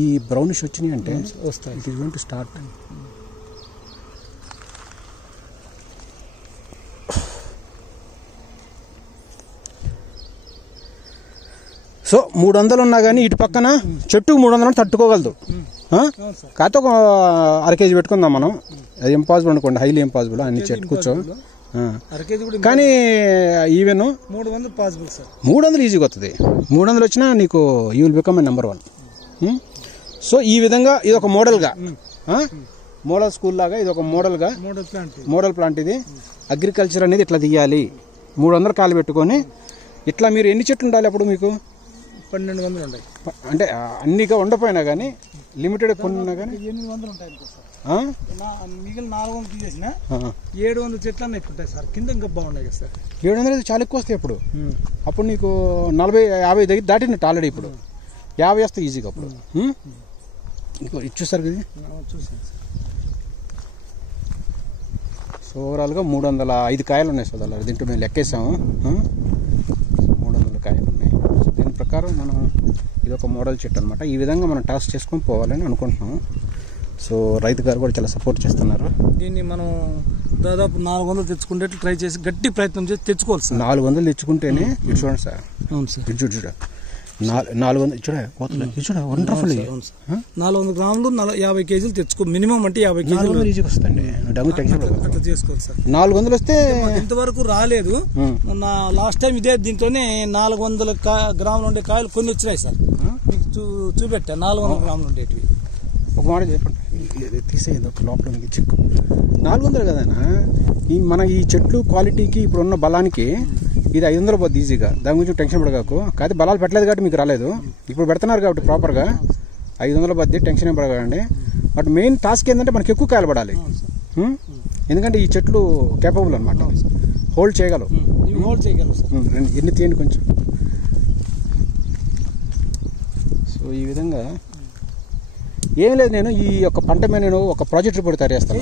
ఈ బ్రౌనిష్ వచ్చినాయి అంటే వస్తాయి. It is going to start. So 300 ఉన్నా కానీ ఇటు పక్కన చెట్టుకు 300 తట్టుకోగలదు. కాకపోతే ఒక అరకేజీ పెట్టుకుందాం మనం. అది ఇంపాసిబుల్ అనుకోండి, హైలీ ఇంపాసిబుల్ అన్ని చెట్టు కూర్చో. కానీ ఈవెన్ 300 పాసిబుల్ సార్. 300 ఈజీగా వస్తుంది. 300 వచ్చినా నీకు you will become number 1. So ఈ విధంగా ఇది ఒక మోడల్గా, మోడల్ స్కూల్ లాగా ఇది ఒక మోడల్గా మోడల్ ప్లాంట్. ఇది అగ్రికల్చర్ అనేది ఇట్లా తీయాలి. 300 కాలు పెట్టుకొని ఇట్లా మీరు ఎన్ని చెట్లు ఉండాలి అప్పుడు మీకు? 1200 ఉంటాయి. అంటే అన్నిగా ఉండపోయినా కానీ లిమిటెడ్ కొన్ని ఉన్నా కానీ 800 ఉంటాయి మిగిలిన 400 తీసేసిన 700 చెట్లు అన్నీ ఎక్కుంటాయి సార్. కింద ఇంకా బాగున్నాయి కదా సార్. 700 చాలా ఎక్కువ వస్తాయి. అప్పుడు నీకు 40-50 దగ్గర దాటినట్టు ఆల్రెడీ. ఇప్పుడు 50 వస్తాయి ఈజీగా అప్పుడు. ఇది చూస్తారు కదా, చూసాను సార్. సో ఓవరాల్గా 305 కాయలు ఉన్నాయి సార్. అలా దీంట్లో మేము లెక్కేసాము. 300 కాయలు ఉన్నాయి. సో దీని ప్రకారం మనం ఇది ఒక మోడల్ చెట్టు అనమాట. ఈ విధంగా మనం టాస్క్ చేసుకొని పోవాలని అనుకుంటున్నాము. సో రైతు గారు కూడా చాలా సపోర్ట్ చేస్తున్నారు. దీన్ని మనం దాదాపు 400 తెచ్చుకుంటే ట్రై చేసి గట్టి ప్రయత్నం చేసి తెచ్చుకోవాలి సార్. 400 తెచ్చుకుంటేనే ఇది చూడండి సార్. అవును సార్. ఇది చూడ 400 చూడ వండర్ఫుల్. 400 గ్రాములు 50 కేజీలు తెచ్చుకో మినిమం. అంటే 50 కేజీలు ఈజీగా వస్తుంది. అట్లా చేసుకోవాలి సార్. 400 వస్తే ఇంతవరకు రాలేదు. నా లాస్ట్ టైం ఇదే దీంట్లోనే 400 గ్రాములు ఉండే కాయలు కొన్ని వచ్చినాయి సార్. మీకు చూపెట్టా 400 గ్రాములు ఉండేటివి. ఒక మాట చెప్పండి, తీసేది ఒక లోపల చెక్కు 400 కదనా. మన ఈ చెట్లు క్వాలిటీకి ఇప్పుడున్న బలానికి ఇది 500 పోద్ది ఈజీగా. దాని గురించి టెన్షన్ పడగాకు. కాదు బలాలు పెట్టలేదు కాబట్టి మీకు రాలేదు. ఇప్పుడు పెడుతున్నారు కాబట్టి ప్రాపర్గా 500 పోద్ది, టెన్షన్ ఏం పడకండి. బట్ మెయిన్ టాస్క్ ఏంటంటే మనకి ఎక్కువ కాయలు పడాలి. ఎందుకంటే ఈ చెట్లు కేపబుల్ అనమాట, హోల్డ్ చేయగలవు. ఎన్ని తీయండి కొంచెం. సో ఈ విధంగా ఏం లేదు, నేను ఈ యొక్క పంట మీద నేను ఒక ప్రాజెక్ట్ రిపోర్ట్ తయారు చేస్తాను.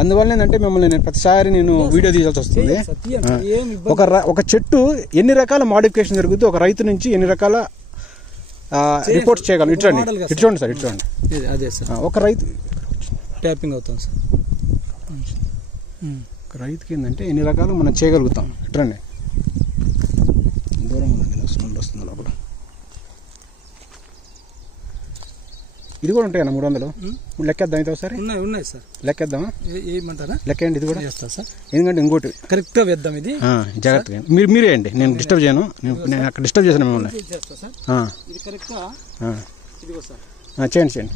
అందువల్ల ఏంటంటే మిమ్మల్ని నేను ప్రతిసారి నేను వీడియో తీయాల్సి వస్తుంది. ఒక చెట్టు ఎన్ని రకాల మోడిఫికేషన్ జరుగుతుంది, ఒక రైతు నుంచి ఎన్ని రకాల రిపోర్ట్స్ చేయగలం. ఇటు చూడండి సార్, ఇటు చూడండి. అదే సార్, ఒక రైతు ట్యాపింగ్ అవుతాం సార్. ఒక రైతుకి ఏంటంటే ఎన్ని రకాలు మనం చేయగలుగుతాం. ఇట్రండి, దూరం ఉండండి, వస్తుంది లోపల. ఇది కూడా ఉంటాయన్న 300. లెక్కేద్దాం అయితే ఒకసారి. ఉన్నాయి సార్, లెక్కేద్దామా? ఏమంటారా? లెక్కండి, ఇది కూడా చేస్తా సార్. ఎందుకంటే ఇంకోటి కరెక్ట్గా వేద్దాం. ఇది జాగ్రత్తగా మీరే అండి, నేను డిస్టర్బ్ చేయను. నేను అక్కడ డిస్టర్బ్ చేశాను మిమ్మల్ని. ఇది కరెక్ట్గా ఇదిగో సార్. చేయండి.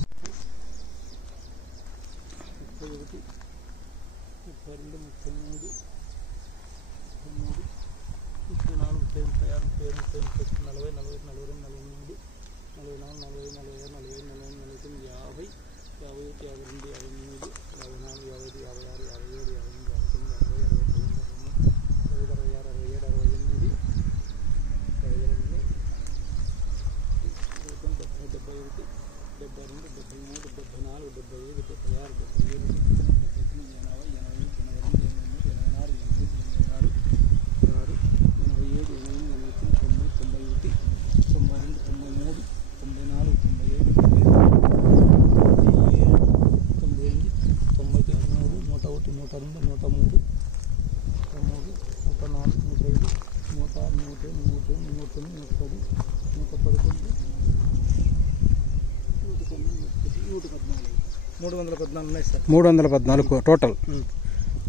ఉన్నాయి సార్. 314 టోటల్.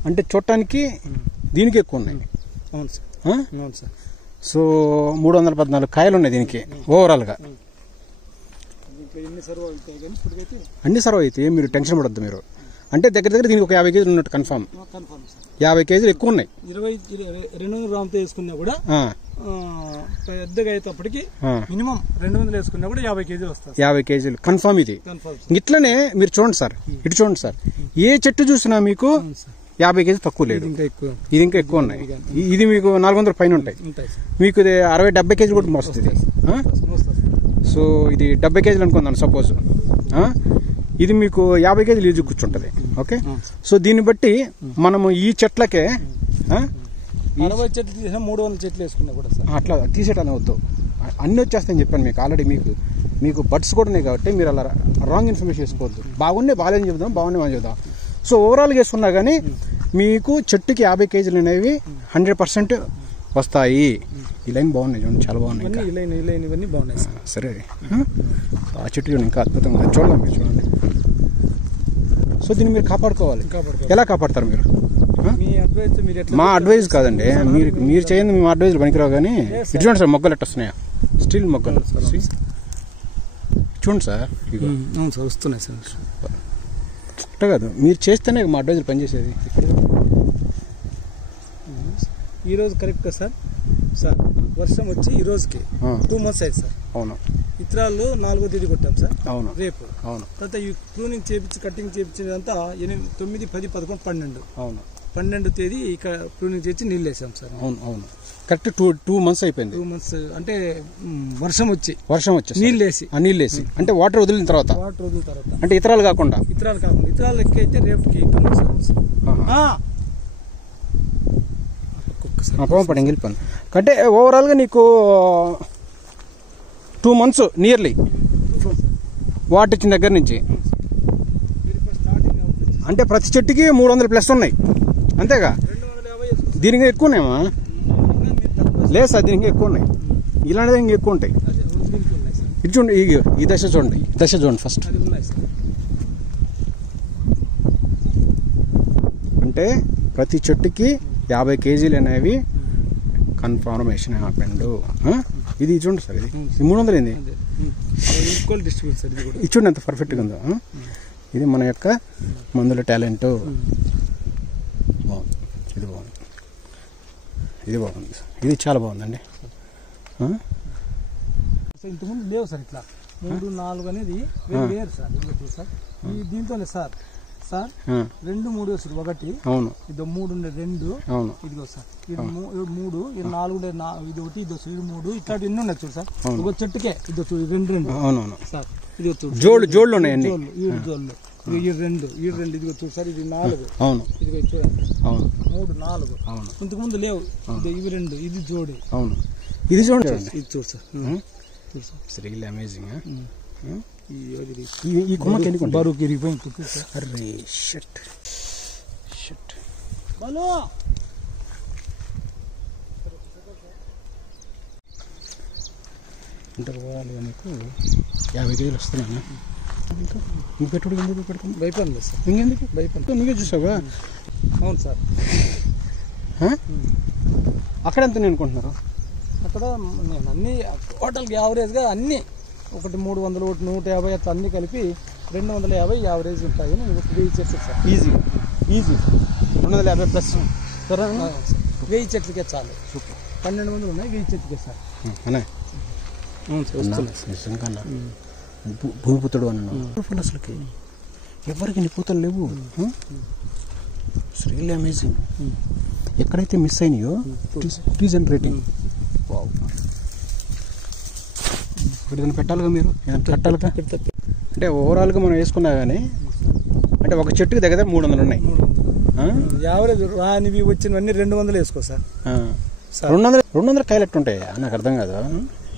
అంటే చూడటానికి దీనికి ఎక్కువ ఉన్నాయి. అవును సార్, అవును సార్. సో 314 కాయలు ఉన్నాయి దీనికి ఓవరాల్గా. అన్ని సర్వ్ అయితే మీరు టెన్షన్ పడద్దు. మీరు అంటే దగ్గర దీనికి ఒక 50 కేజీలు ఉన్నట్టు కన్ఫామ్. 50 కేజీలు ఎక్కువ ఉన్నాయి. 200 గ్రాములతో వేసుకున్నా కూడా పెద్దగా అయ్యేటప్పటికి మినిమం 200 వేసుకున్నా కూడా 50 కేజీలు వస్తాయి. 50 కేజీలు కన్ఫామ్. ఇది ఇట్లనే మీరు చూడండి సార్, ఇటు చూడండి సార్. ఏ చెట్టు చూసినా మీకు 50 కేజీ తక్కువ లేదు. ఇది ఇంకా ఎక్కువ ఉన్నాయి. ఇది మీకు 400 పైన ఉంటాయి. మీకు ఇది 60-70 కేజీలు కూడా వస్తుంది. సో ఇది 70 కేజీలు అనుకుందాం సపోజ్. ఇది మీకు 50 కేజీలు ఈజీ కూర్చుంటుంది. ఓకే, సో దీన్ని బట్టి మనము ఈ చెట్లకే 60 చెట్లు తీసినా 300 చెట్లు వేసుకున్నా కూడా సార్ అట్లా తీసేటానే వద్దు. అన్ని వచ్చేస్తాయని చెప్పాను మీకు ఆల్రెడీ. మీకు మీకు బడ్స్ కూడా ఉన్నాయి కాబట్టి మీరు అలా రాంగ్ ఇన్ఫర్మేషన్ వేసుకోవద్దు. బాగుండే బాగాలేని చెబుదాం, బాగుండే మనం చెబుదాం. సో ఓవరాల్గా వేసుకున్నా కానీ మీకు చెట్టుకి 50 కేజీలు అనేవి 100% వస్తాయి. ఈ లైన్ బాగున్నాయి చూడండి, చాలా బాగున్నాయి. ఇవన్నీ బాగున్నాయి సార్. సరే, ఆ చెట్టు చూడండి ఇంకా అద్భుతంగా చూడండి, మీరు చూడండి. సో దీన్ని మీరు కాపాడుకోవాలి. ఎలా కాపాడతారు మీరు? మా అడ్వైజ్ కాదండి, మీరు చేయండి, మా అడ్వైజ్లు పనికిరావు. కానీ ఇది చూడండి సార్, మొగ్గలు ఎట్ట వస్తున్నాయా, స్టీల్ మొగ్గలు చూడండి సార్. అవును సార్, వస్తున్నాయి సార్. అట్ట కాదు, మీరు చేస్తేనే మా అడ్వైజ్లు పనిచేసేది. ఈరోజు కరెక్ట్గా సార్ వర్షం వచ్చి ఈ రోజుకి 2 months అయింది సార్. అవును, ఇతరాలు 4వ తేదీ కొట్టాం సార్. అవును, రేపు. అవును, తర్వాత ఈ ప్రూనింగ్ చేపించి కటింగ్ చేపించినంతా 8, 9, 10, 11, 12. అవును, 12వ తేదీ ఇక ప్రూనింగ్ చేసి నీళ్ళు వేసాం సార్. అవును అవును, కరెక్ట్ 2 months అయిపోయింది. 2 months అంటే వర్షం వచ్చి నీళ్ళు వేసి అంటే వాటర్ వదిలిన తర్వాత అంటే ఇతరాలు కాకుండా ఇతరాలు ఎక్కైతే రేపుకి పడి వెళ్ళిపోయింది. అంటే ఓవరాల్గా నీకు 2 months నియర్లీ వాటర్ ఇచ్చిన దగ్గర నుంచి. అంటే ప్రతి చెట్టుకి 300+ ఉన్నాయి అంతేగా? దీనికి ఎక్కువ ఉన్నాయమ్మా? లేదు సార్, దీనికి ఎక్కువ ఉన్నాయి. ఇలాంటిది ఇంకా ఎక్కువ ఉంటాయి. ఇది చూడండి, ఈ దశ చూడండి ఫస్ట్. అంటే ప్రతి చెట్టుకి 50 కేజీలు అనేవి కన్ఫర్మేషన్ హ్యాపెండ్. ఇది చూడండి సార్, ఇది 300 ఏంది? ఇది చూడండి ఎంత పర్ఫెక్ట్గా ఉందో. ఇది మన యొక్క మందుల టాలెంట్. బాగుంది, ఇది బాగుంది, ఇది చాలా బాగుందండి. ఇంతకుముందు లేవు సార్, ఇట్లా 3, 4 అనేది వేరు సార్. సార్ దీంతోనే సార్ 2, 3 వేసారు. 1 అవును, ఇది 3 ఉండే 2. అవును, ఇదిగో సార్, ఇది 3, ఇది 4 ఉండే, ఇది 1, ఇది 3 ఇట్లాంటి ఎన్ని ఉన్నాయి చూడు సార్. ఒక చెట్టుకే ఇది 2. అవునవును సార్, ఇది జోళ్ళు ఉన్నాయండి. ఈ 2 ఇదిగో చూడు సార్, ఇది 4. అవును, ఇదిగో చూడండి. అవును, 3, 4. అవును, ఇంతకుముందు లేవు. ఇవి 2, ఇది జోడి. అవును, ఇది చూడండి, ఇది చూడు సార్. Really amazing. ఈ కొమ్మకి ఎన్ని బరువుకి ఇరిగిపోయింది. అరే షట్ బలో అంటే మీకు 50 కేజీలు వస్తున్నాయి. ఇంకా పెట్టుబడి ఎందుకు పెడతాం? భయపడలేదు సార్. ఇంకెందుకు భయపడతా? నువ్వే చూసావా? అవును సార్. అక్కడ ఎంత అనుకుంటున్నారు? అక్కడ నేను అన్ని టోటల్గా యావరేజ్గా అన్నీ 300, 150 అట్లా అన్నీ కలిపి 250 యావరేజ్ ఉంటాయి. 1000 చెట్లు సార్. ఈజీ 250+ సరే, 1000 చెట్లకే చాలు. 1200 ఉన్నాయి, 1000 చెట్లకే సార్. నిజంగా భూమిపుత్రుడు అన్నాను. అసలుకి ఎవరికి నీ పూతలు లేవు. Really amazing. ఎక్కడైతే మిస్ అయినాయో రీజనరేటింగ్. వావ్, ఇప్పుడు పెట్టాలిగా, మీరు పెట్టాలిగా. అంటే ఓవరాల్గా మనం వేసుకున్నా కానీ అంటే ఒక చెట్టుకి దగ్గర 300 ఉన్నాయి. యావరేజ్ రానివి వచ్చినవన్నీ 200 వేసుకో సార్. 200 కాయలు ఎట్టు ఉంటాయి నాకు అర్థం కాదు.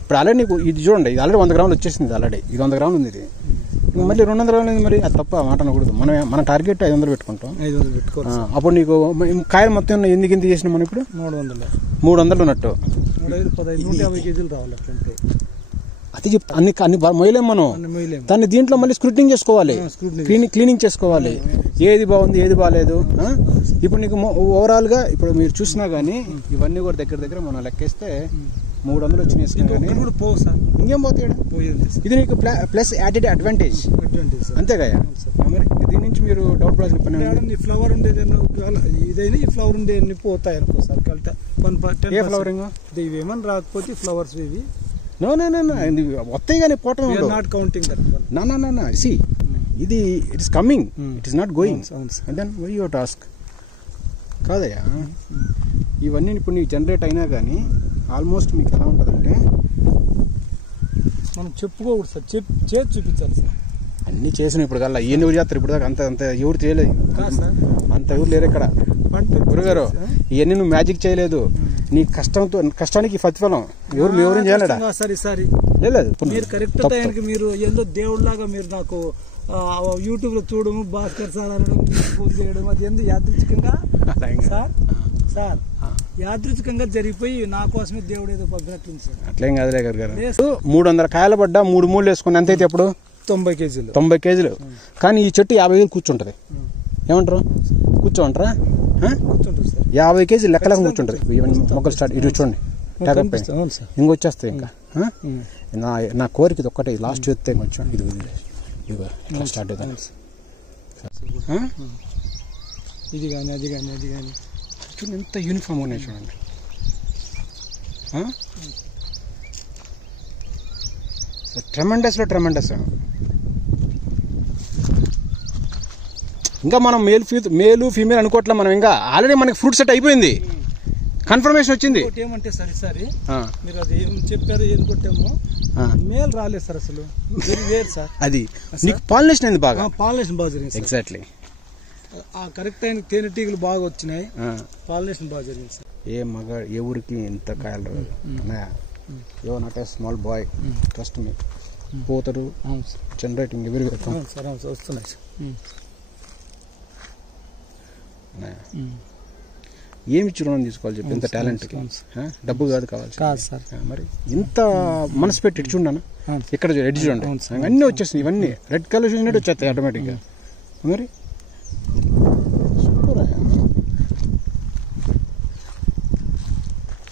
ఇప్పుడు ఆల్రెడీ నీకు ఇది చూడండి, ఇది ఆల్రెడీ 100 గ్రాములు వచ్చేసింది. ఆల్రెడీ ఇది 100 గ్రాములు ఉంది. ఇది మళ్ళీ 200 గ్రాములు. మరి అది తప్ప మాట అనకూడదు. మన టార్గెట్ 500 పెట్టుకుంటాం. 500 పెట్టుకోవాలి. అప్పుడు నీకు కాయలు మొత్తం ఎందుకు ఇంత చేసినా మనం ఇప్పుడు 300 ఉన్నట్టు 150 కేజీలు రావాలి. అట్లంటే అది చెప్తా. అన్ని మొయ్యలేం మనం. దాన్ని దీంట్లో మళ్ళీ స్క్రూటింగ్ చేసుకోవాలి, క్లీనింగ్ చేసుకోవాలి. ఏది బాగుంది, ఏది బాగాలేదు. ఇప్పుడు నీకు ఓవరాల్ గా ఇప్పుడు మీరు చూసినా గానీ ఇవన్నీ కూడా దగ్గర మనం లెక్కేస్తే 300 వచ్చినాయి. ఇంకేం పోతాడు? ఇది నీకు ప్లస్ యాడెడ్ అడ్వాంటేజ్ అంతేగా. మరి దీని నుంచి మీరు డౌట్ పడాల్సిన పని. ఫ్లవర్ ఉండేది ఇదైనా ఈ ఫ్లవర్ ఉండేది పోతాయి అనుకో సార్. ఏ ఫ్లవరింగ్ ఇవేమన్నా రాకపోతే ఫ్లవర్స్ ఇవి నో వస్తాయి కానీ పోవటం. నాట్ కౌంటింగ్ నా సి ఇది it is coming, it is not going. And then why your task కాదయ్యా. ఇవన్నీ ఇప్పుడు నీకు జనరేట్ అయినా కానీ ఆల్మోస్ట్ మీకు ఎలా ఉంటుందంటే మనం చెప్పుకోకూడదు సార్, చేసి చూపించాలి సార్. అన్ని చేసిన ఇప్పుడు కల్లా ఏం ఎవరు చేస్తారు? ఇప్పుడు దాకా అంత ఎవరు చేయలేదు, అంత ఎవరు లేరు ఇక్కడ. గురుగారు ఇవన్నీ నువ్వు మ్యాజిక్ చేయలేదు. నీ కష్టానికి ప్రతిఫలం ఎవరు చేయలేడా? సరే లేదు మీరు కరెక్ట్ టైంకి మీరు ఏందో దేవుడిలాగా మీరు నాకు యూట్యూబ్ లో చూడము భాస్కర్ సార్ అనడం ఫోన్ చేయడం అది ఎందుకు యాదృచ్ఛికంగా సార్ యాదృచ్ఛికంగా జరిగిపోయి నా కోసమే దేవుడు ఏదో పంపినట్టుంది సార్. అట్లేం కాదులే గారు 300 కాయలు పడ్డా 3 మూళ్ళు వేసుకుని ఎంతైతే ఇప్పుడు 90 కేజీలు 90 కేజీలు. కానీ ఈ చెట్టు 50 కేజీలు కూర్చుంటది. ఏమంటారు కూర్చోంటారా? 50 కేజీలు లెక్కలకు కూర్చుంటది. మొక్కలు స్టార్ట్ ఇటు చూడండి ఇంకొచ్చేస్తాయి. ఇంకా నా కోరిక ఇది ఒక్కటే, లాస్ట్ చూస్తే కొంచెం ఇది ఇట్లా స్టార్ట్ అవుతుంది. ఇది కానీ అది కానీ అది కానీ చూడండి ఎంత యూనిఫామ్ ఉన్నాయి చూడండి. ట్రెమెండస్లో ట్రెమెండస్. ఇంకా మనం మేలు ఫీమేల్ అనుకోవట్లే మనం. ఇంకా ఆల్రెడీ మనకి ఫ్రూట్ సెట్ అయిపోయింది, కన్ఫర్మేషన్ వచ్చింది. ఏమంటే సరే మీరు అది ఏం చెప్పారు ఏం కొట్టాము మేల్ రాలేదు సార్. అసలు వేరు సార్. అది నీకు పాలినేషన్ అయింది బాగా. పాలినేషన్ బాగా జరిగింది. ఎగ్జాక్ట్లీ కరెక్ట్ అయిన తేనెటీగలు బాగా వచ్చినాయి. పాలినేషన్ బాగా జరిగింది సార్. ఏ ఊరికి ఇంత కాయలు యో not a small bye, trust me. పోతారు జనరేటింగ్ ఎవరి సార్ వస్తున్నాయి సార్. ఏమి రుణం తీసుకోవాలి చెప్పి ఇంత టాలెంట్కి? డబ్బు కాదు కావాలి సార్. మరి ఇంత మనసు పెట్టి చూడనా ఇక్కడ రెడ్ చూడండి అన్నీ వచ్చేస్తున్నాయి. ఇవన్నీ రెడ్ కలర్ చూసినట్టు వచ్చేస్తాయి ఆటోమేటిక్గా. మరి సూపర్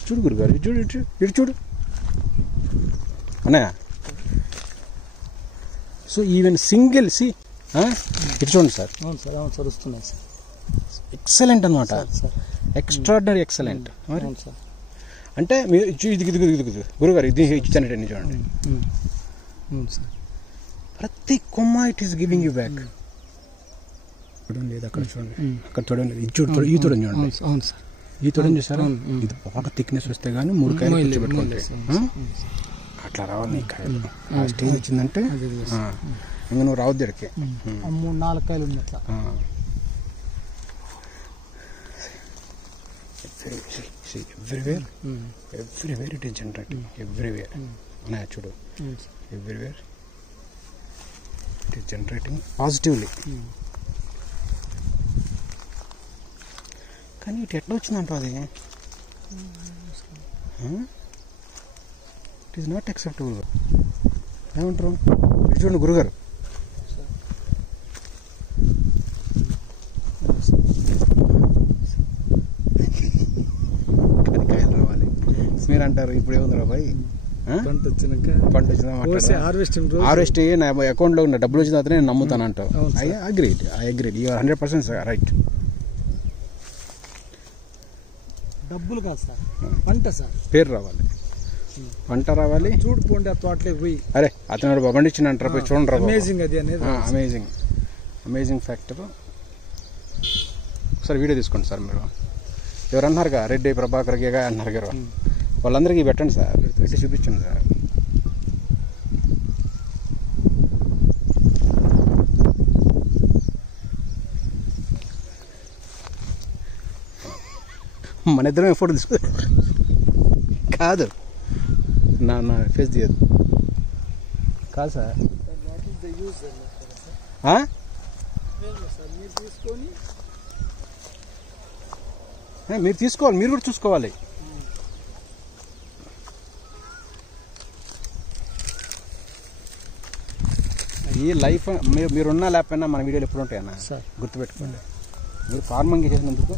చూడు గురుగారు, ఇటు చూడు ఇటు చూడు అన్నయ్య. సో ఈవెన్ సింగిల్ ఇటు చూడండి సార్. అవును సార్. అవును సార్ వస్తున్నాయి సార్. ఎక్సలెంట్ అనమాట, ఎక్స్ట్రాడినరీ ఎక్సలెంట్. అంటే మీరు ఇది గురుగారు ఇది ఇచ్చానంటే చూడండి ప్రతి కొమ్మ it is giving you back. చూడండి అక్కడ చూడండి, అక్కడ చూడండి, ఇది చూడండి, ఈ చూడండి చూడండి. అవును సార్. ఈ చూడండి చూసారా? ఇది బాగా థిక్నెస్ వస్తే కానీ 3 కాయలు పెట్టుకుంటే అట్లా రావాలి. నీ కాయలు స్టేజ్ వచ్చిందంటే ఇంకా నువ్వు రావద్దు ఇక్కడికి. 3-4 కాయలు ఉన్నట్లా. Everywhere it is generating. Everywhere. Anaya chudu. Everywhere it is generating positively. కానీ ఇటు ఎట్లా వచ్చిందంట అది? It is not acceptable. ఏమంటారు? ఇటు చూడండి గురుగారు. మీరు అంటారు ఇప్పుడు ఏముంది రాబాయ్ పంట వచ్చినాక హార్వెస్ట్ నా అకౌంట్లో ఉన్న డబ్బులు వచ్చిన తర్వాత నేను నమ్ముతాను అంటావు. I agreed you are 100% right. డబ్బులు కాదు సార్, పంట సార్. పేరు రావాలి, పంట రావాలి. చూడు పోండి ఆ తోటలోకి పోయి అరే అతను పండించిన అంటారు పోయి చూడండి. అమేజింగ్ అది అనేది అమేజింగ్ ఫ్యాక్టర్. ఒకసారి వీడియో తీసుకోండి సార్. మీరు ఎవరు అన్నారుగా రెడ్డి ప్రభాకర్ గా అన్నారు గారు, వాళ్ళందరికీ పెట్టండి సార్, పెట్టి చూపించండి సార్. మన ఇద్దరం ఫోటో తీసుకో కాదు, నా ఫేస్ తీయదు కాదు సార్. మీరు తీసుకోవాలి, మీరు కూడా చూసుకోవాలి. ఈ లైఫ్ మీరున్నా లేకపోయినా మన వీడియోలు ఎప్పుడు ఉంటాయన్నా సార్, గుర్తుపెట్టుకోండి. మీరు ఫార్మింగ్ చేసినందుకు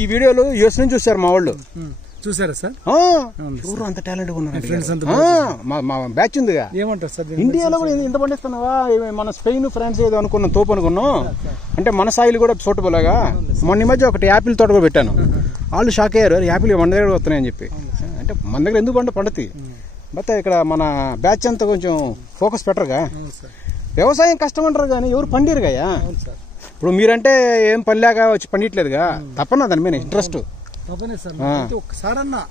ఈ వీడియోలు యూఎస్ నుంచి చూస్తారు మా వాళ్ళు. చూసారా సార్? ఎవరు అంత టాలెంట్ ఉన్నారు. మా బ్యాచ్ ఉందిగా. ఏమంటారు సార్? ఇండియాలో కూడా ఇంత పండిస్తున్నావా? మన స్పెయిన్ ఫ్రాన్స్ ఏదో అనుకున్నాం, తోపు అనుకున్నాం. అంటే మన సాయిల్ కూడా సూటబుల్గా. మొన్న మధ్య ఒకటి యాపిల్ తోట కూడా పెట్టాను. వాళ్ళు షాక్ అయ్యారు, యాపిల్ మన దగ్గర వస్తున్నాయని చెప్పి. అంటే మన దగ్గర ఎందుకు పండుతాయి? బట్ ఇక్కడ మన బ్యాచ్ అంతా కొంచెం ఫోకస్ పెట్టరుగా. వ్యవసాయం కష్టం అంటారు కానీ ఎవరు పండిరుగా. ఇప్పుడు మీరంటే ఏం పనిలేక వచ్చి పండిట్లేదుగా, తప్పన దాని మీద ఇంట్రెస్ట్.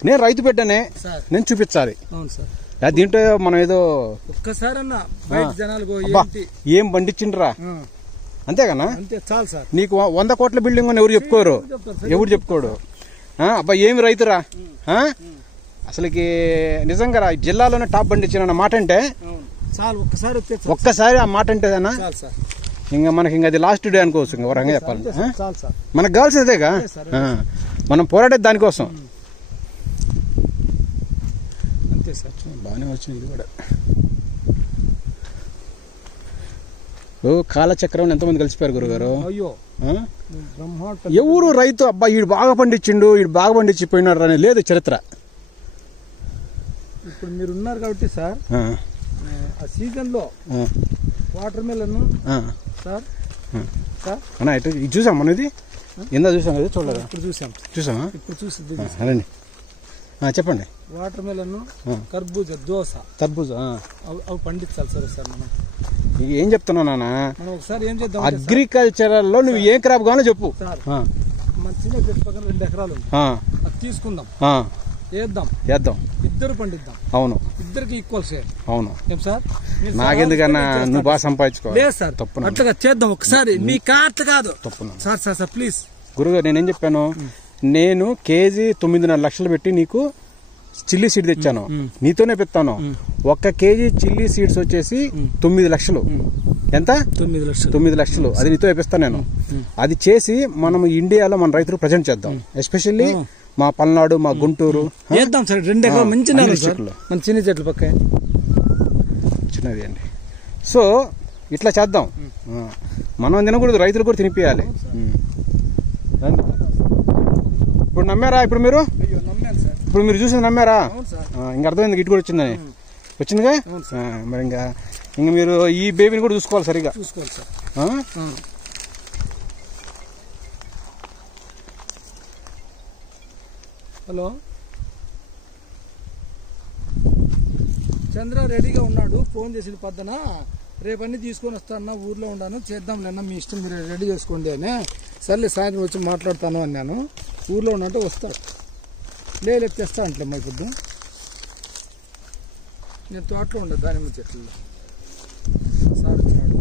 నేను రైతు బిడ్డనే, నేను చూపించాలి. దీంట్లో మనం ఏదో ఏం పండించిండ్రా అంతేగానా? నీకు 100 కోట్ల బిల్డింగ్ అని ఎవరు చెప్పుకోరు, ఎవరు చెప్పుకోడు. అబ్బా ఏమి రైతురా అసలుకి నిజంగా జిల్లాలోనే టాప్ పండించిన మాట అంటే చాలు, ఒక్కసారి ఆ మాట అంటే ఇంకా మనకి ఇంకా అది లాస్ట్ డే అనుకోవచ్చు. ఇంకా వరంగా చెప్పాలి, మనకు కావాల్సినదేగా, మనం పోరాడేది దానికోసం. అంతే సార్, బాగానే వచ్చింది ఇది కూడా. కాలచక్రం ఎంతమంది కలిసిపోయారు గురుగారు. అయ్యో ఎవరు రైతు అబ్బా వీడు బాగా పండించిండు, వీడు బాగా పండించిపోయినాడు అని లేదు చరిత్ర. ఇప్పుడు మీరు ఉన్నారు కాబట్టి సార్, ఆ సీజన్ లో వాటర్ మెలన్ సార్ అన్నా ఇటు ఇది చూసాం మనం, ఇది ఎందా చూసాం కదా, చూడలేదు ఇప్పుడు చూసామా, ఇప్పుడు చూసి అదండి. చెప్పండి. వాటర్ మెలన్, కర్బూజా, దోస, తర్బూజా అవి పండించాలి సరే సార్. మనం ఏం చెప్తున్నావు నాన్న, మనం ఒకసారి ఏం చేద్దాం, అగ్రికల్చరల్ లో నువ్వు ఏ క్రాప్ కావాలో చెప్పు సార్. మన చిన్న చెట్టు పక్కన 2 ఎకరాలు ఉంది, అది తీసుకుందాం, వేద్దాం, ఇద్దరు పండిద్దాం. అవును, ఇద్దరికి ఈక్వల్ షేర్. అవును ఏం సార్, నాకెందుకన్నా నువ్వు బాగా సంపాదించుకో. లేదు సార్, తప్పు అట్లా చేద్దాం ఒకసారి, మీ కార్ట్ కాదు తప్పు సార్. సార్ సార్ ప్లీజ్ గురుగారు, నేనేం చెప్పాను, నేను కేజీ 9.5 లక్షలు పెట్టి నీకు చిల్లీ సీడ్ తెచ్చాను, నీతోనే పెడతాను. 1 కేజీ చిల్లీ సీడ్స్ వచ్చేసి 9 లక్షలు. ఎంత? 9 లక్షలు. అది నీతో వేపిస్తాను నేను. అది చేసి మనం ఇండియాలో మన రైతులు ప్రజెంట్ చేద్దాం, ఎస్పెషల్లీ మా పల్నాడు, మా గుంటూరు చేద్దాం సార్. 2 ఎకరాలు మంచి మన చిన్న చెట్ల పక్క చిన్నది అండి. సో ఇట్లా చేద్దాం, మనం తినకూడదు, రైతులు కూడా తినిపియాలి. ఇప్పుడు నమ్మారా? ఇప్పుడు మీరు చూసింది నమ్మారా? ఇంకా అర్థమైంది, ఇటు కూడా వచ్చిందని. వచ్చిందిగా మరి ఇంకా మీరు ఈ బేబీని కూడా చూసుకోవాలి, సరిగా చూసుకోవాలి సార్. హలో చంద్ర రెడీగా ఉన్నాడు, ఫోన్ చేసిన పొద్దున రేపు అన్నీ తీసుకొని వస్తాను, ఊర్లో ఉన్నాను, చేద్దాంలేనా మీ ఇష్టం, మీరు రెడీ చేసుకోండి అని. సర్లే సాయంత్రం వచ్చి మాట్లాడతాను అన్నాను. ఊర్లో ఉన్నట్టు వస్తాడు, లేదు తెస్తా అంటలే మా ఇప్పుడు. నేను తోటలో ఉండదు దానిమ్మ చెట్లలో. సార్ వచ్చినాడు.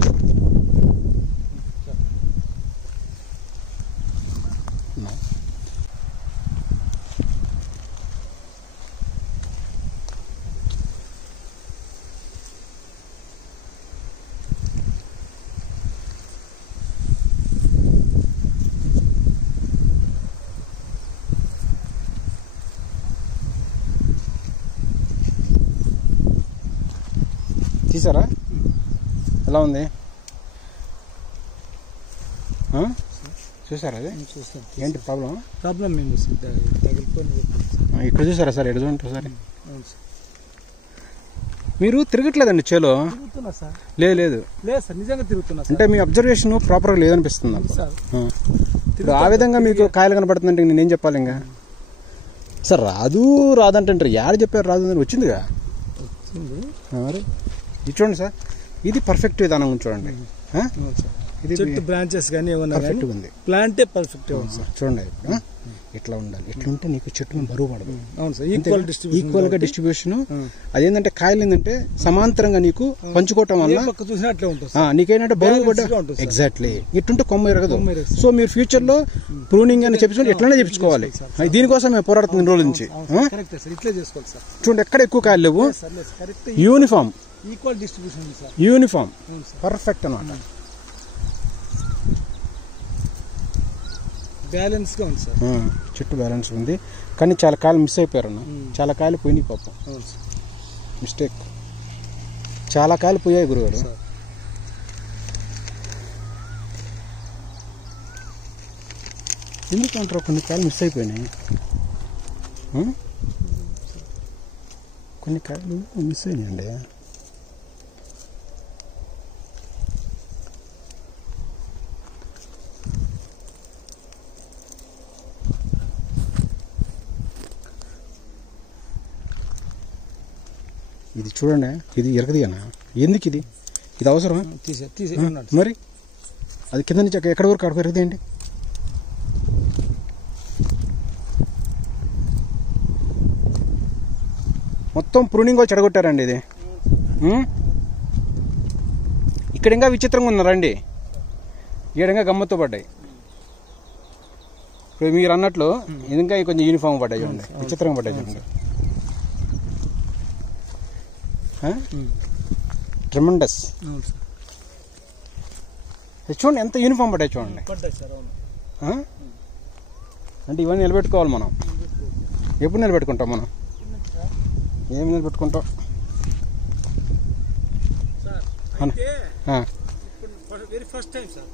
తీసారా? ఎలా ఉంది చూసారా? అది చూస్తాను. ఏంటి ప్రాబ్లం మేము తగిలిపోయి ఇక్కడ చూసారా సార్? ఎటు చూడండి ఒకసారి. మీరు తిరగట్లేదండి చేలో? తిరుగుతున్నా సార్. లేదు లేదు సార్, నిజంగా తిరుగుతున్నా. అంటే మీ అబ్జర్వేషన్ ప్రాపర్గా లేదనిపిస్తుంది సార్. ఇప్పుడు ఆ విధంగా మీకు కాయలు కనపడుతుందంటే నేనేం చెప్పాలి ఇంకా? సార్ రాదంటే యాడ చెప్పారు రాదు, వచ్చిందిగా. మరి ఇది చూడండి సార్, ఇది పర్ఫెక్ట్ విధానం చూడండి. ఇది చెట్టు బ్రాంచెస్ కానీ ఏమన్నా పర్ఫెక్ట్ ఉంది, ప్లాంటే పర్ఫెక్ట్ చూడండి. ఇట్లా ఉండాలి, ఇట్లుంటే నీకు చెట్టు బరువు పడదు. అవును సార్, ఈక్వల్ గా డిస్ట్రిబ్యూషన్. అదేంటంటే కాయలు ఏంటంటే సమాంతరంగా నీకు పంచుకోవటం వల్ల నీకేంటంటే బరువు పడ్డ. ఎగ్జాక్ట్లీ, ఇట్టుంటే కొమ్మ ఎరగదు. సో మీరు ఫ్యూచర్ లో ప్రూనింగ్ అని చెప్పించుకోండి, ఎట్లనే చెప్పించుకోవాలి. దీనికోసం మేము పోరాడుతుంది రోజుల నుంచి. చూడండి, ఎక్కడ ఎక్కువ కాయలు లేవు, uniform equal distribution sir, uniform perfect అన్నమాట. బ్యాలెన్స్ గా ఉంది సార్, చెట్టు బ్యాలెన్స్ ఉంది. కానీ చాలా కాయలు మిస్ అయిపోయారు అన్న, చాలా కాయలు పోయినాయి పాపం. మిస్టేక్, చాలా కాయలు పోయాయి గురుగారు. ఎందుకంటారు కొన్ని కాయలు మిస్ అయిపోయినాయి, కొన్ని కాయలు మిస్ అయినాయండి. ఇది చూడండి, ఇది ఎరగది అన్న. ఎందుకు ఇది అవసరం? మరి అది కింద నుంచి ఎక్కడ వరకు అక్కడ ఎరగదేంటి? మొత్తం ప్రూనింగ్ వచ్చి చెడగొట్టారండి ఇది. ఇక్కడ ఇంకా విచిత్రంగా ఉన్నారండి, ఈడంగా గమ్మత్తు పడ్డాయి. ఇప్పుడు మీరు అన్నట్లు ఇంకా కొంచెం యూనిఫామ్ పడ్డాయి చూడండి, విచిత్రంగా పడ్డాయి చూడండి. ట్రెమండస్. అవును సార్. చూడండి ఎంత యూనిఫామ్ పడ్డాయి చూడండి. పడ్డాయి సార్. అవును. అంటే ఇవన్నీ నిలబెట్టుకోవాలి మనం. ఎప్పుడు నిలబెట్టుకుంటాం మనం? ఏమి నిలబెట్టుకుంటాం? Very first time sir.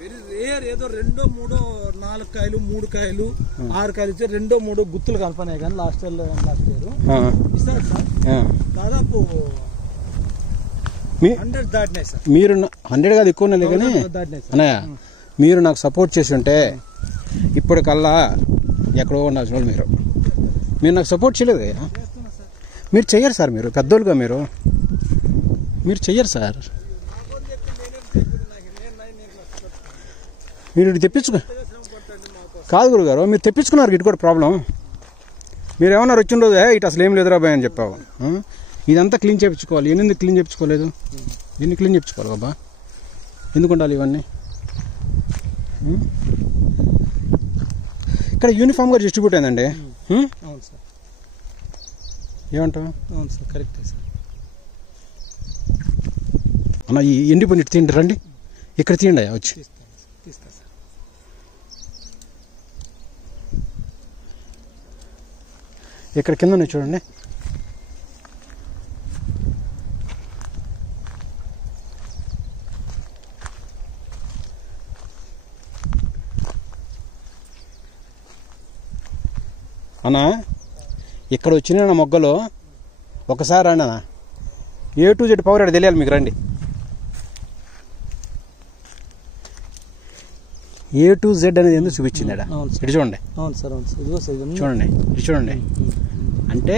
Very rare. ఏదో 2, 3, 4 కాయలు 3 కాయలు 6 కాయలు ఇచ్చే 2, 3 గుత్తులు కలపనాయి కానీ లాస్ట్ ఇయర్ ఇస్తారు సార్. దాదాపు 100 దాటినాయి సార్. మీరు 100 కాదు ఎక్కువ కానీ అన్నయ్య, మీరు నాకు సపోర్ట్ చేసి ఉంటే ఇప్పటికల్లా ఎక్కడో ఉన్నారు చూడండి. మీరు నాకు సపోర్ట్ చేయలేదు. మీరు చెయ్యరు సార్. మీరు పెద్దోళ్ళుగా మీరు చెయ్యరు సార్. మీరు ఇటు తెప్పించుకో కాదు గురుగారు, మీరు తెప్పించుకున్నారు ఇటు కూడా ప్రాబ్లం. మీరు ఏమన్నారు వచ్చిన రోజు ఇటు అసలు ఏం లేదురా బాయ్ అని చెప్పావు. ఇదంతా క్లీన్ చేయించుకోవాలి. ఎందుకు క్లీన్ చేయించుకోలేదు? ఎన్ని క్లీన్ చేయించుకోవాలి బాబా? ఎందుకు ఉండాలి ఇవన్నీ? ఇక్కడ యూనిఫామ్గా డిస్ట్రిబ్యూట్ అయిందండి. అవును సార్. ఏమంటావు? అవును సార్, కరెక్టే సార్. అన్న ఈ ఎండిపోయిన ఇటు తీయండి, రండి ఇక్కడ తీయండి వచ్చి. తీస్తా సార్. ఇక్కడ కింద ఉన్నాయి చూడండి. అన్నా ఇక్కడ వచ్చిన నా మొగ్గలు ఒకసారి రండి అన్న. A to Z పవర్ ఇక్కడ తెలియాలి మీకు. రండి. A to Z అనేది ఎందుకు చూపించింది ఇటు చూడండి. అవును సార్. అవును సార్. చూడండి ఇటు చూడండి. అంటే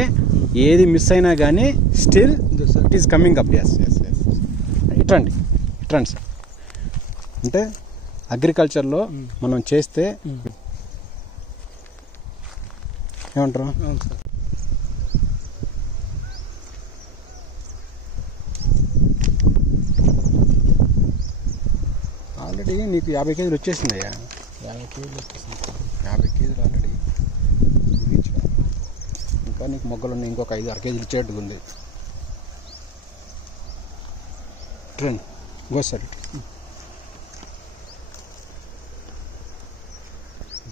ఏది మిస్ అయినా కానీ still it is coming up. Yes yes yes. ఇట్రండి ఇట్రండి సార్. అంటే అగ్రికల్చర్లో మనం చేస్తే ఏమంటారు? అవును సార్. ఆల్రెడీ నీకు 50 కేజీలు వచ్చేసిందయ్యా. 50 కేజీలు వచ్చేసింది. 50 కేజీలు ఆల్రెడీ ఇంకా నీకు మొగ్గలు ఉన్నాయి. ఇంకొక 5-6 కేజీలు ఇచ్చేట్టుగా ఉంది. ట్రెండ్ గోసారి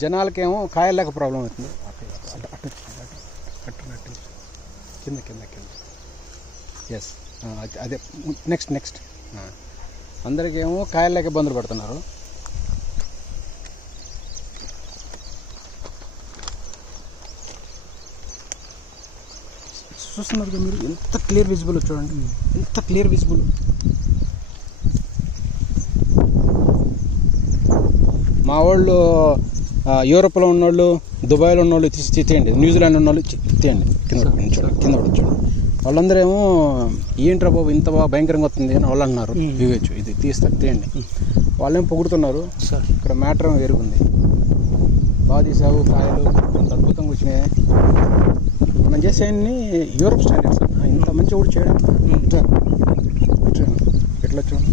జనాలకేమో కాయలు లేక ప్రాబ్లం అవుతుంది. కింద కింద కింద. ఎస్ అదే నెక్స్ట్ అందరికేమో కాయలు లేక ఇబ్బందులు పడుతున్నారు. చూస్తున్నారు మీరు ఎంత క్లియర్ విజిబుల్ చూడండి. ఎంత క్లియర్ విజిబుల్. మా వాళ్ళు యూరోప్లో ఉన్నోళ్ళు, దుబాయ్లో ఉన్నోళ్ళు తీయండి, న్యూజిలాండ్ ఉన్నోళ్ళు తీయండి. కింద చూడండి, కింద చూడండి. వాళ్ళందరూ ఏమో ఏంట్రా బాబు ఇంత బాగా భయంకరంగా వస్తుంది అని వాళ్ళు అన్నారు. ఇవ్వచ్చు ఇది తీయండి. వాళ్ళేమో పొగుడుతున్నారు. ఇక్కడ మ్యాటర్ వేరుగుంది. బాగా తీసావు కాయలు, ఇంత అద్భుతంగా వచ్చినాయి. మనం చేసేవన్నీ యూరోప్ స్టాండర్డ్స్. ఇంత మంచిగా కూడా చేయడం ఎట్లా చూడండి.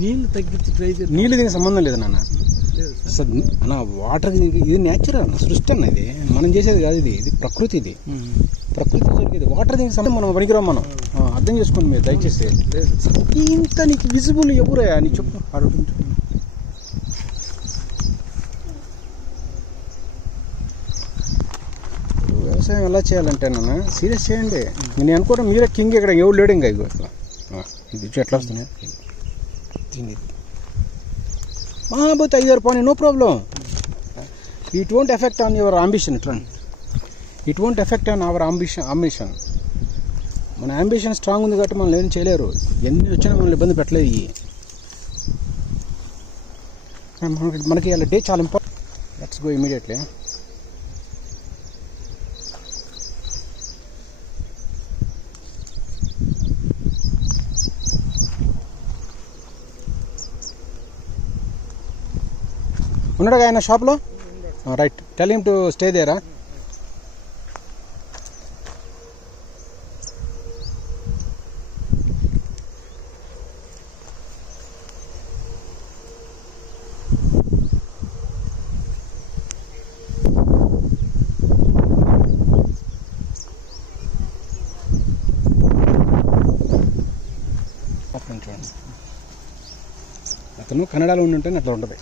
నీళ్ళు తగ్గించి ట్రై చేయాలి. నీళ్ళు దీనికి సంబంధం లేదు నాన్న. అసలు అన్న వాటర్ ఇది నేచురల్ అన్న, సృష్టి అన్న. ఇది మనం చేసేది కాదు. ఇది ప్రకృతి. ఇది ప్రకృతి దొరికేది. వాటర్ దీనికి సంబంధం మనం పనికిరాం. మనం అర్థం చేసుకోండి మీరు దయచేసి. ఇంత నీకు విజిబుల్ ఎవరయ్యా నీ చెప్పు. వ్యవసాయం ఎలా చేయాలంటే నాన్న సీరియస్ చేయండి. నేను అనుకోవడం మీరే కింగ్. ఇక్కడ ఎవరు లేడు ఇంకా. ఇది ఎట్లా వస్తున్నాయి పోతే 5 పోనీ, no problem. It won't effect on your ambition. It won't effect on our ambition. మన అంబిషన్ స్ట్రాంగ్ ఉంది కాబట్టి మనం ఏం చేయలేరు. ఎన్ని వచ్చినా మనల్ని ఇబ్బంది పెట్టలేదు. మనకి ఇలా డే చాలా ఇంపార్టెంట్. Let's go immediately. ఉన్నాడు ఆయన షాప్లో? Right, tell him to stay there. చూడండి, అతను కన్నడలో ఉండుంటే అట్లా ఉంటుంది.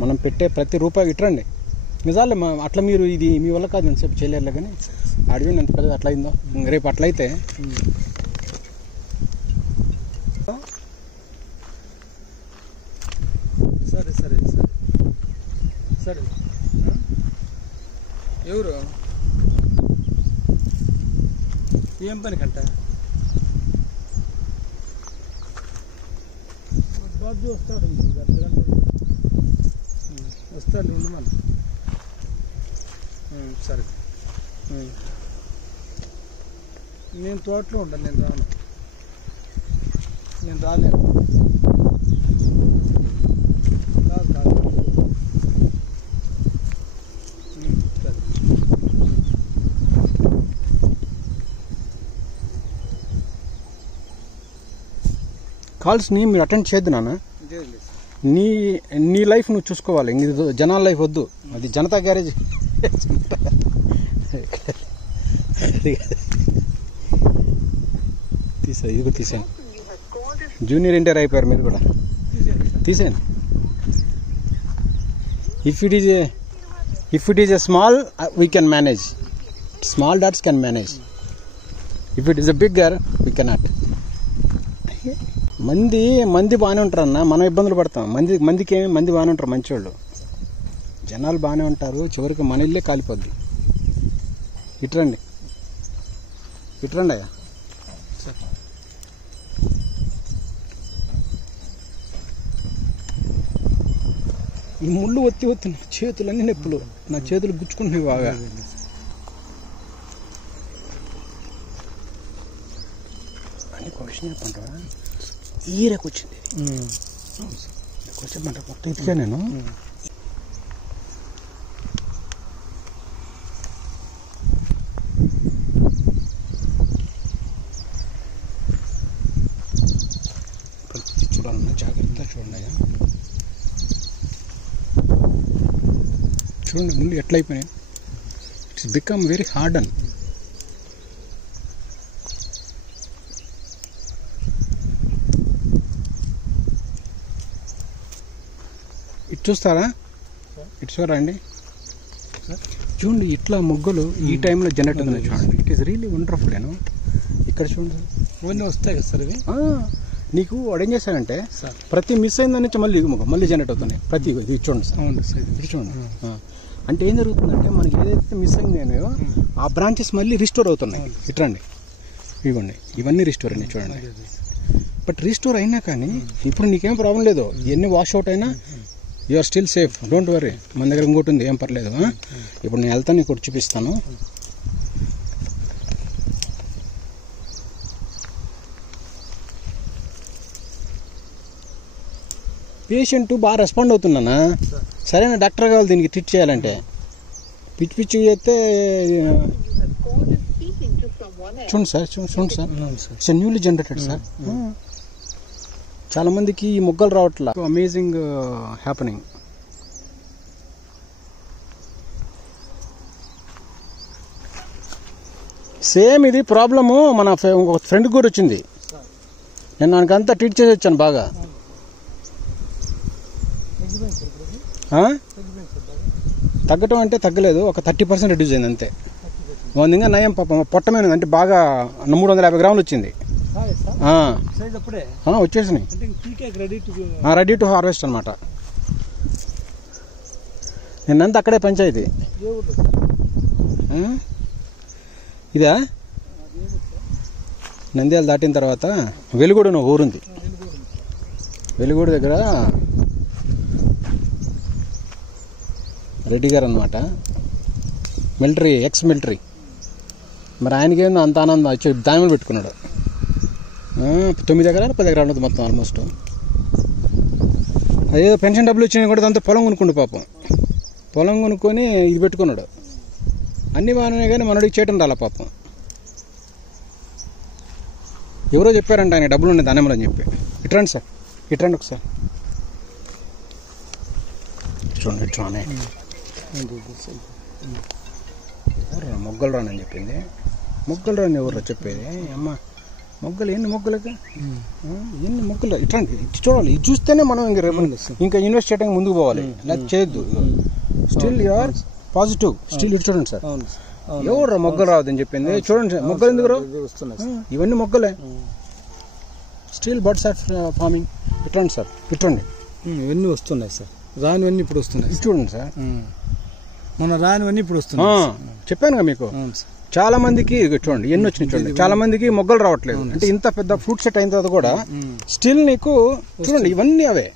మనం పెట్టే ప్రతి రూపాయి ఇట్రండి. నిజాలే అట్లా మీరు ఇది మీ వల్ల కాదు ఎంతసేపు చేయలేరు, కానీ అడవి ఎంత పెద్దది అట్లా అయిందో. రేపు అట్లయితే సరే సరే సరే సరే. ఎవరు ఏం పని కంట బాబు వస్తాడు, వస్తాడు ఉండు మనం. సరే, నేను తోటలో ఉంటాను, నేను రాను, నేను రాలేను. కాల్స్ని మీరు అటెండ్ చేయొద్దు నాన్న. నీ లైఫ్ నువ్వు చూసుకోవాలి, ఇది జనాల లైఫ్ వద్దు. అది జనతా గ్యారేజ్. తీసా, ఇది కూడా తీసాను. జూనియర్ ఎన్టీఆర్ అయిపోయారు మీరు కూడా, తీసేయండి. If it is a small we can manage, small dots can manage. If it is a bigger we cannot. మంది బాగానే ఉంటారు అన్న, మనం ఇబ్బందులు పడతాం. మంది బాగానే ఉంటారు, మంచివాళ్ళు, జనాలు బాగానే ఉంటారు. చివరికి మన ఇల్లే కాలిపోద్ది. ఇట్రండి అయ్యా. ఈ ముళ్ళు ఒత్తి చేతులన్నీ నొప్పులు, నా చేతులు గుచ్చుకుంటున్నాయి బాగా. అని క్వశ్చన్ చెప్పంటారా, ఈరకు వచ్చింది కొంచెం మొత్తం ఇదిగా నేను. చూడాలన్నా జాగ్రత్త చూడండి, చూడండి ముందు ఎట్లయిపోయినాయి. ఇట్స్ బికమ్ వెరీ హార్డ్ అని. ఇటు చూస్తారా, ఇటు చూడరా అండి, చూడండి ఇట్లా మొగ్గలు ఈ టైంలో జనరేట్ అవుతున్నాయి చూడండి. It is really wonderful. నేను ఇక్కడ చూడండి ఓన్లీ వస్తాయి కదా సార్ ఇవి. నీకు వాడు ఏం చేశాడంటే ప్రతి మిస్ అయిన నుంచి మళ్ళీ జనరేట్ అవుతున్నాయి. ప్రతి ఇది చూడండి సార్, ఇది చూడండి. అంటే ఏం జరుగుతుందంటే మనకి ఏదైతే మిస్ అయిందో ఆ బ్రాంచెస్ మళ్ళీ రిస్టోర్ అవుతున్నాయి. ఇట్రండి, ఇవ్వండి, ఇవన్నీ రిస్టోర్ అయినాయి చూడండి. బట్ రిస్టోర్ అయినా కానీ ఇప్పుడు నీకేం ప్రాబ్లం లేదు. ఎన్ని వాష్ అవుట్ అయినా you are still safe, don't worry. మన దగ్గర ఇంకోటి ఉంది, ఏం పర్లేదు. ఇప్పుడు నేను వెళ్తాను, నీకు చూపిస్తాను. పేషెంట్ బాగా రెస్పాండ్ అవుతున్నానా, సరైన డాక్టర్ కావాలి దీనికి ట్రీట్ చేయాలంటే. పిచ్చి చేస్తే చూడండి సార్, చూడండి sir, it's newly generated sir. చాలా మందికి ఈ మొగ్గలు రావట్లా. Amazing happening. సేమ్ ఇది ప్రాబ్లము మన ఇంకొక ఫ్రెండ్ కూడా వచ్చింది. నేను దానికంతా ట్రీట్ చేసి వచ్చాను బాగా. తగ్గటం అంటే తగ్గలేదు, ఒక 30% రెడ్యూస్ అయింది అంతే. ఇంకా నయం పొట్టమైన అంటే బాగా 350 గ్రాములు వచ్చింది. వచ్చేసినాయి, రెడీ టు హార్వెస్ట్ అనమాట. నిన్నంతా అక్కడే పంచాయతీ. ఇదా నంద్యాల దాటిన తర్వాత వెలుగూడు అని ఊరుంది. వెలుగూడు దగ్గర రెడ్డి గారు అనమాట. Military, ex military. మరి ఆయనకేందో అంత ఆనందం వచ్చి దాని మీద పెట్టుకున్నాడు. 9 ఎకరాలు 10 ఎకరాలు ఉంటుంది మొత్తం ఆల్మోస్ట్. అదేదో పెన్షన్ డబ్బులు వచ్చినాయి కూడా దాంతో పొలం కొనుక్కుండు పాపం. పొలం కొనుక్కొని ఇది పెట్టుకున్నాడు. అన్ని బాగానే కానీ మనడికి చేయటం రాలా పాపం. ఎవరో చెప్పారంట ఆయన డబ్బులు ఉన్నాయి దానిమ్మలు అని చెప్పి. ఇట్రండి సార్, ఇట్రండి ఒకసారి చూడండి. ఇట్రానే మొగ్గలు రానని చెప్పింది. మొగ్గలు రాని ఎవరు చెప్పేది? అమ్మ మొగ్గలు ఎన్ని మొగ్గలకి ఎన్ని మొగ్గలు. ఇట్లాంటి చూడాలి, ఇది చూస్తేనే మనం ఇంక రేపు ఇంకా ఇన్వెస్ట్ చేయడానికి ముందుకు పోవాలి. లేకపోతే చేయొద్దు. Still you're positive. స్టిల్ ఇటు చూడండి సార్, ఎవరు మొగ్గలు రావద్దని చెప్పింది. చూడండి సార్, మొగ్గలు ఎందుకు రావు? ఇవన్నీ మొగ్గలే. Still birds are farming. ఇట్రండి సార్, ఇట్రండి. ఇవన్నీ వస్తున్నాయి సార్, రానివన్నీ ఇప్పుడు వస్తున్నాయి. చూడండి సార్, మన రానివన్నీ ఇప్పుడు వస్తున్నాయి. చెప్పానుగా మీకు. చాలా మందికి చూడండి ఎన్ని వచ్చినాయి చూడండి. చాలా మందికి మొగ్గలు రావట్లేదు. అంటే ఇంత పెద్ద ఫ్రూట్ సెట్ అయిన తర్వాత కూడా స్టిల్ నీకు చూడండి ఇవన్నీ అవే.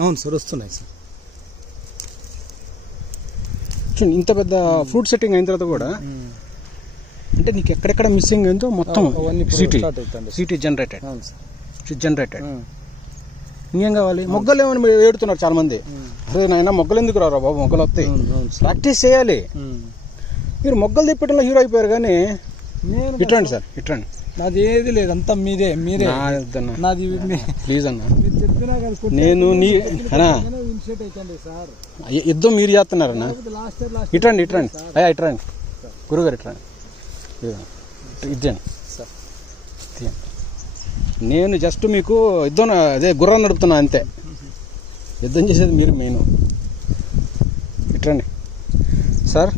అవును సార్, వస్తున్నాయి సార్. చూడండి ఇంత పెద్ద ఫ్రూట్ సెట్టింగ్ అయిన తర్వాత కూడా అంటే నీకు ఎక్కడెక్కడ మిస్సింగ్ ఏందో మొత్తం సిటీ జనరేటెడ్. ఇంకేం కావాలి? మొగ్గలు ఏమని ఏడుతున్నారు చాలా మంది. అరే నాయన మొగ్గలు ఎందుకు రారా బాబు, మొగ్గలు వస్తాయి. ప్రాక్టీస్ చేయాలి. మీరు మొగ్గలు తిప్పటంలో హీరో అయిపోయారు. కానీ ఇట్రండి సార్, ఇట్రండి. నాది ఏది లేదు, అంతా మీరే. నాది ప్లీజ్ అన్న, నేను యుద్ధం మీరు చేస్తున్నారన్నా. ఇట్రండి, ఇట్రండి అయ్యా, ఇట్రండి గురుగారు, ఇట్రండి. ఇద్దండి. నేను జస్ట్ మీకు యుద్ధం అదే గుర్రం నడుపుతున్నా అంతే. యుద్ధం చేసేది మీరు మెయిన్. ఇట్రండి సార్.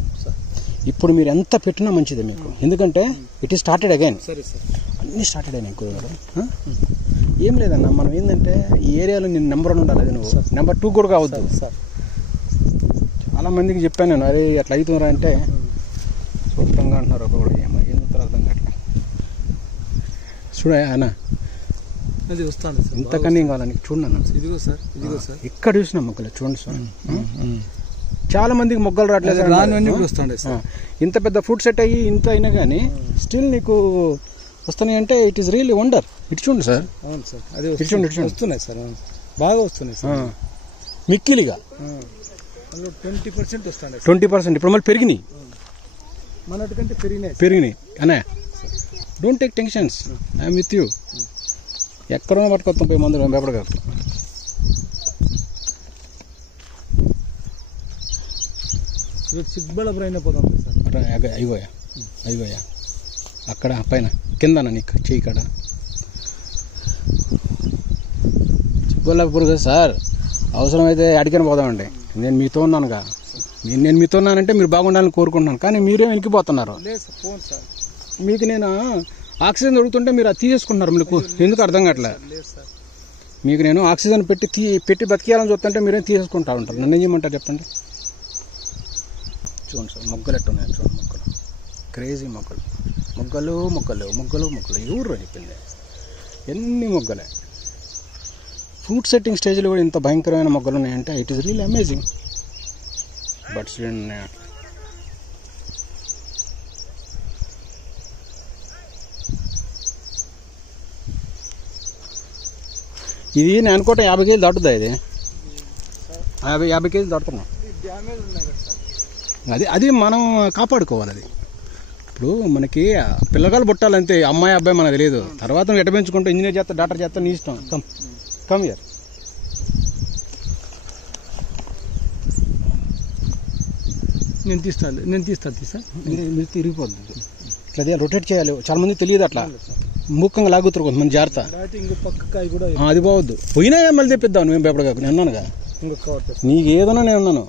ఇప్పుడు మీరు ఎంత పెట్టినా మంచిదే మీకు, ఎందుకంటే ఇట్ ఈస్ స్టార్టెడ్ అగైన్. అన్నీ స్టార్టెడ్ అయినాయి గురుగారు. ఏం లేదన్నా, మనం ఏంటంటే ఈ ఏరియాలో నేను నెంబర్ 1 ఉండాలి. నువ్వు నెంబర్ 2 కూడా కావద్దు సార్. చాలా మందికి చెప్పాను నేను, అరే అట్లా అవుతున్నారా అంటే శుభ్రంగా అంటున్నారు. ఒక కూడా ఏమంటారు అర్థం కావట్లేదు. చూడ అన్న, అది వస్తాను ఇంతకన్నా ఏం కావాలని చూడండి అన్న. ఇదిగో సార్, ఇదిగో సార్, ఇక్కడ చూసిన మొక్కలు చూడండి సార్. చాలా మందికి మొగ్గలు రావట్లేదు. ఇంత పెద్ద ఫ్రూట్ సెట్ అయ్యి ఇంత అయినా కానీ స్టిల్ నీకు వస్తున్నాయి అంటే ఇట్ ఈస్ రియల్లీ వండర్. ఇటు చూడండి సార్. అవును సార్, అదే వస్తున్నాయి సార్, బాగా వస్తున్నాయి సార్. మిక్కిలిగా 20% వస్తున్నాయి. 20% ఇప్పుడు మళ్ళీ పెరిగినాయి. మనటికంటే పెరిగినాయి అనే. Don't take tensions, I'm with you. ఎక్కడో పట్టుకొస్తాం పోయి మందులు భయపడగలరు. సిగ్బళ్ళపురైనా పోదాం సార్. అయిపోయా అక్కడ పైన కింద నీకు చెయ్యి కాడ చిక్బళ్ళాపూర్ కదా సార్. అవసరమైతే అడిగిన పోదామండి. నేను మీతో ఉన్నానుగా. నేను మీతో ఉన్నానంటే మీరు బాగుండాలని కోరుకుంటున్నాను. కానీ మీరేం వెనక్కిపోతున్నారు. మీకు నేను ఆక్సిజన్ దొరుకుతుంటే మీరు అది తీసేసుకుంటున్నారు. మీకు ఎందుకు అర్థం కావట్లే. మీకు నేను ఆక్సిజన్ పెట్టి బతికేయాలని చూస్తుంటే మీరేం తీసేసుకుంటా ఉంటారు. నన్ను ఏం చేయమంటారు చెప్పండి. చూడండి సార్, మొగ్గలు ఎట్టున్నాయి చూడండి. మొక్కలు క్రేజీ మొక్కలు, మొగ్గలు మొక్కలు మొగ్గలు మొక్కలు. ఎవరు చెప్పింది? ఎన్ని మొగ్గలే. ఫ్రూట్ సెట్టింగ్ స్టేజ్లో కూడా ఇంత భయంకరమైన మొగ్గలు ఉన్నాయంటే it is real amazing. Buds ఉన్నాయి. ఇది నేను అనుకోవటం 50 కేజీలు దాటుద్దా? ఇది 50 కేజీలు దాటుతున్నాం. అది మనం కాపాడుకోవాలి. అది ఇప్పుడు మనకి పిల్లగాలు పుట్టాలంతే. అమ్మాయి అబ్బాయి మనకు తెలియదు. తర్వాత నువ్వు ఎట్ట పెంచుకుంటూ ఇంజనీర్ చేస్తా డాక్టర్ చేస్తా నీ ఇష్టం. Come here. నేను తీస్తాను మీరు తిరిగిపోద్దు. ఇట్లా రొటేట్ చేయాలి. చాలా మంది తెలియదు. అట్లా మూకంగా లాగుతారు కొంతమంది. జాగ్రత్త. అది పోవద్దు. పోయినా మళ్ళీ తెప్పిద్దాం. నువ్వేం భయపడగాకు. నేను అన్నానుగా, నీకు ఏదన్నా నేను ఉన్నాను.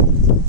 సార్